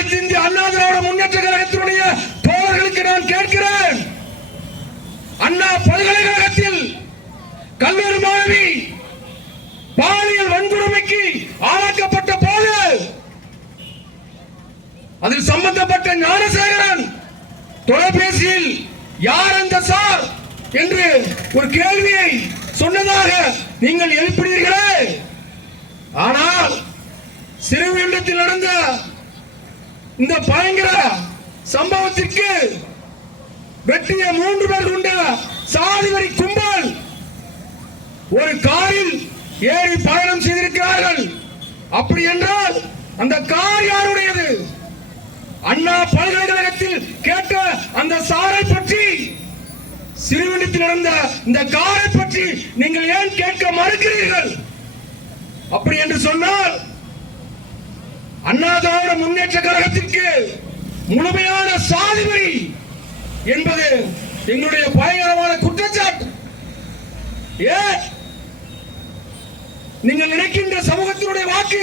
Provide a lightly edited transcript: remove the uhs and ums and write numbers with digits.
அனைத்து இந்திய அண்ணா திராவிட முன்னேற்ற கழகத்தினுடைய தோழர்களுக்கு நான் கேட்கிறேன், அண்ணா பல்கலைக்கழகத்தில் கல்லூரி மாணவி பாலியல் வன்கொடுமைக்கு ஆளாக்கப்பட்ட போது அதில் சம்பந்தப்பட்ட ஞானசேகரன் தொலைபேசியில் யார் அந்த சார் என்று ஒரு கேள்வியை சொன்னதாக நீங்கள் எழுப்பினீர்களே. ஆனால் சிறுவில்லத்தில் நடந்த இந்த பயங்கர சம்பவத்திற்கு வெட்டிய 3 பேர் கொண்ட சாதிவரி கும்பல் ஒரு காரில் ஏறி பயணம் செய்திருக்கிறார்கள். அப்படி என்றால் அந்த கார் யாருடையது? அண்ணா பல்கலைக்கழகத்தில் கேட்ட அந்த சாரை பற்றி, சிறுவில்லத்தில் நடந்த இந்த காரை பற்றி நீங்கள் ஏன் கேட்க மறுக்கிறீர்கள்? அப்படி என்று சொன்னால் அண்ணா திராவிட முன்னேற்ற கழகத்திற்கு முழுமையான சாதிவரி என்பது எங்களுடைய பயங்கரமான குற்றச்சாட்டு. நீங்கள் நினைக்கின்ற சமூகத்தினுடைய வாக்கு